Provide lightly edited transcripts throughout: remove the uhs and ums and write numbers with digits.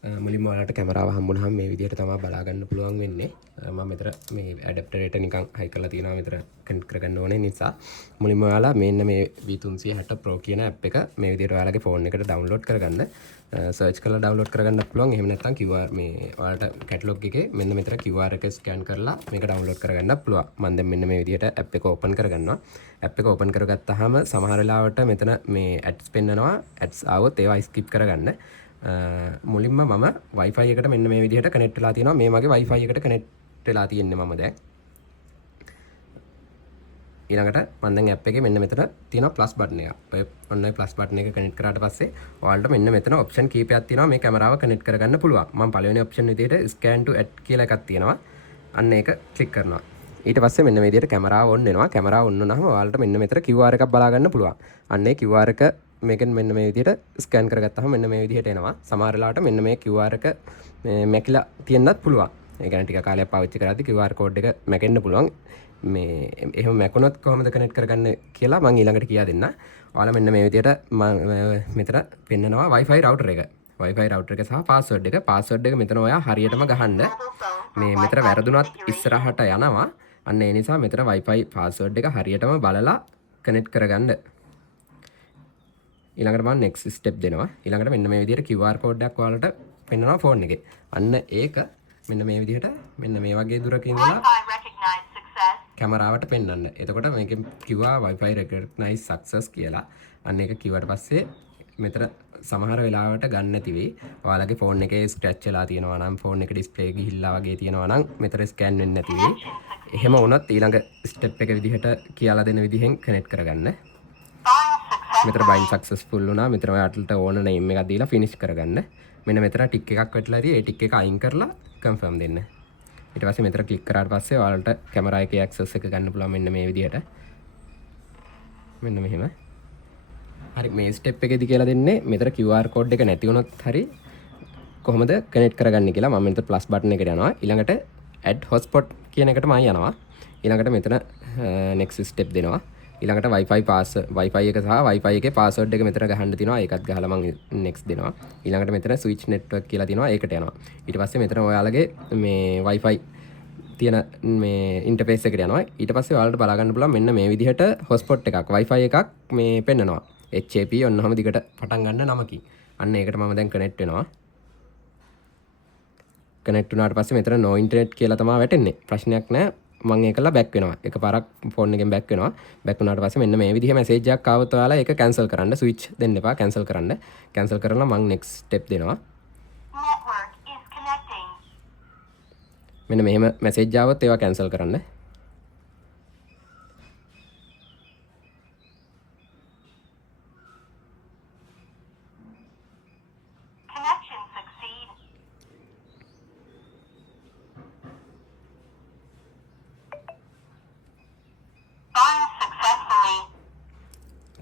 මුලින්ම ඔයාලට කැමරාව හම්බුනහම මේ විදිහට තමයි බලා ගන්න පුළුවන් වෙන්නේ. මම මෙතන මේ ඇඩැප්ටර් එකට නිකන් හයි කරලා තියෙනවා මෙතන කනෙක්ට් කරගන්න ඕනේ නිසා මුලින්ම ඔයාලා මෙන්න මේ V360 Pro කියන ඇප් එක මේ විදිහට ඔයාලගේ ෆෝන් එකට ඩවුන්ලෝඩ් කරගන්න. සර්ච් කරලා ඩවුන්ලෝඩ් කරගන්නත් පුළුවන්. එහෙම නැත්නම් QR මේ ඔයාලට කැටලොග් එකේ මෙන්න මෙතන QR එක ස්කෑන් කරලා මේක ඩවුන්ලෝඩ් කරගන්නත් පුළුවන්. මම දැන් මෙන්න මේ විදිහට ඇප් එක ඕපන් කරගන්නවා. ඇප් එක ඕපන් කරගත්තාම සමහර වෙලාවට මෙතන මේ ඇඩ්ස් පෙන්නනවා. ඇඩ්ස් ආවොත් ඒවා ස්කිප් කරගන්න. මුලින්ම මම Wi-Fi එකට මෙන්න මේ විදිහට කනෙක්ට් වෙලා තියෙනවා. මේ මගේ Wi-Fi එකට කනෙක්ට් වෙලා තියෙන්නේ මම දැන්. ඊළඟට මම දැන් ඇප් එකේ මෙන්න මෙතන තියෙනවා ප්ලස් බටන් එක. ඔය ඔන්න ප්ලස් බටන් එක කනෙක්ට් කරාට පස්සේ ඔයාලට මෙන්න මෙතන ඔප්ෂන් කීපයක් තියෙනවා මේ කැමරාව කනෙක්ට් කරගන්න පුළුවන්. මම පළවෙනි ඔප්ෂන් විදිහට scan to add කියලා එකක් තියෙනවා. අන්න ඒක ක්ලික් කරනවා. ඊට පස්සේ මෙන්න මේ විදිහට කැමරාව ඔන් වෙනවා. කැමරාව ඔන් වුණාම ඔයාලට මෙන්න මෙතන QR එකක් බලා ගන්න පුළුවන්. අන්න ඒ QR එක මේකෙන් මෙන්න මේ විදිහට ස්කෑන් කරගත්තාම මෙන්න මේ විදිහට එනවා. සමහර වෙලාවට මෙන්න මේ QR එක මැකිලා තියෙන්නත් පුළුවන්. ඒ කියන්නේ ටික කාලයක් පාවිච්චි කරද්දී QR කෝඩ් එක මැකෙන්න පුළුවන්. මේ එහෙම මැකුණොත් කොහොමද කනෙක්ට් කරගන්න කියලා මම ඊළඟට කියා දෙන්න. ඔයාලා මෙන්න මේ විදිහට මෙතන පෙන්නනවා Wi-Fi router එක. Wi-Fi router එක සහ password එක. password එක මෙතන ඔයා හරියටම ගහන්න. මේ මෙතන වැරදුනත් ඉස්සරහට යනවා. අන්න ඒ නිසා මෙතන Wi-Fi password එක හරියටම බලලා කනෙක්ට් කරගන්න. ඊළඟට මම next step දෙනවා. ඊළඟට මෙන්න මේ විදිහට QR code එකක් ඔයාලට පෙන්නනවා ෆෝන් එකේ. අන්න ඒක මෙන්න මේ විදිහට මෙන්න මේ වගේ දුරක ඉඳලා කැමරාවට පෙන්වන්න. එතකොට මේකෙන් කිව්වා Wi-Fi recognize success කියලා. අන්න ඒක කිව්වට පස්සේ මෙතන සමහර වෙලාවට ගන්න නැති වෙයි. ඔයාලගේ ෆෝන් එකේ ස්ක්‍රැච් වෙලා තියෙනවා නම් ෆෝන් එක ඩිස්ප්ලේ ගිහිල්ලා වගේ තියෙනවා නම් මෙතන ස්කෑන් වෙන්නේ නැති වෙයි. එහෙම වුණොත් ඊළඟ ස්ටෙප් එක විදිහට කියලා දෙන විදිහෙන් කනෙක්ට් කරගන්න. මෙතන බයින් සක්සස්ෆුල් වුණා. මෙතන ඔයාලට ඕන නේම් එකක් දීලා ෆිනිෂ් කරගන්න. මෙන්න මෙතන ටික් එකක් වැටලා ඉතින් ඒ ටික් එක අයින් කරලා කන්ෆර්ම් දෙන්න. ඊට පස්සේ මෙතන ක්ලික් කරාට පස්සේ ඔයාලට කැමරා එකේ ඇක්සස් එක ගන්න පුළුවන් මෙන්න මේ විදිහට. මෙන්න මෙහෙම. හරි මේ ස්ටෙප් එකේදී කියලා දෙන්නේ මෙතන QR කෝඩ් එක නැති වුණොත් හරි කොහොමද කනෙක්ට් කරගන්නේ කියලා. මම මෙතන ප්ලස් බටන් එකට යනවා. ඊළඟට add hotspot කියන එකට මම යනවා. ඊළඟට මෙතන next step දෙනවා. ඊළඟට Wi-Fi එක සහ Wi-Fi එකේ password එක මෙතන ගහන්න තියෙනවා. ඒකත් ගහලා මම next දෙනවා. ඊළඟට මෙතන switch network කියලා තියෙනවා. ඒකට යනවා. ඊට පස්සේ මෙතන ඔයාලගේ මේ Wi-Fi තියෙන මේ ඉන්ටර්ෆේස් එකට යනවා. ඊට පස්සේ ඔයාලට බලා ගන්න පුළුවන් මෙන්න මේ විදිහට hotspot එකක් Wi-Fi එකක් මේ පෙන්නනවා. HAP ඔන්නම දිගට පටන් ගන්න නමකින්. අන්න ඒකට මම දැන් කනෙක්ට් වෙනවා. කනෙක්ට් වුණාට පස්සේ මෙතන no internet කියලා තමයි වැටෙන්නේ. ප්‍රශ්නයක් නැහැ. මම ඒකලා බැක් වෙනවා. එකපාරක් ෆෝන් එකෙන් බැක් වෙනවා. බැක් වුණාට පස්සේ මෙන්න මේ විදිහේ මැසේජ් එකක් ආවොත් ඔයාලා ඒක කැන්සල් කරන්න. ස්විච් දෙන්න එපා. කැන්සල් කරන්න. කැන්සල් කරලා මම next step දෙනවා. මෙන්න මෙහෙම මැසේජ් ආවොත් ඒවා කැන්සල් කරන්න.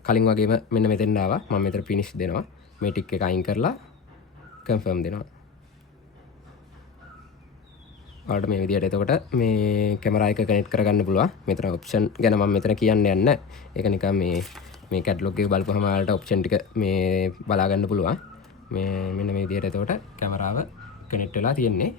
කලින් වගේම මෙන්න මෙතෙන් ආවා. මම මෙතන ෆිනිෂ් දෙනවා. මේ ටික් එක අයින් කරලා කන්ෆර්ම් දෙනවා. ඔයාලට මේ විදිහට එතකොට මේ කැමරා එක කනෙක්ට් කරගන්න පුළුවන්. මෙතන ඔප්ෂන් ගැන මම මෙතන කියන්න යන්නේ නැහැ. ඒක නිකන් මේ කැටලොග් එක බලපුවම ඔයාලට ඔප්ෂන් ටික මේ බලා ගන්න පුළුවන්. මේ මෙන්න මේ විදිහට එතකොට කැමරාව කනෙක්ට් වෙලා තියෙන්නේ.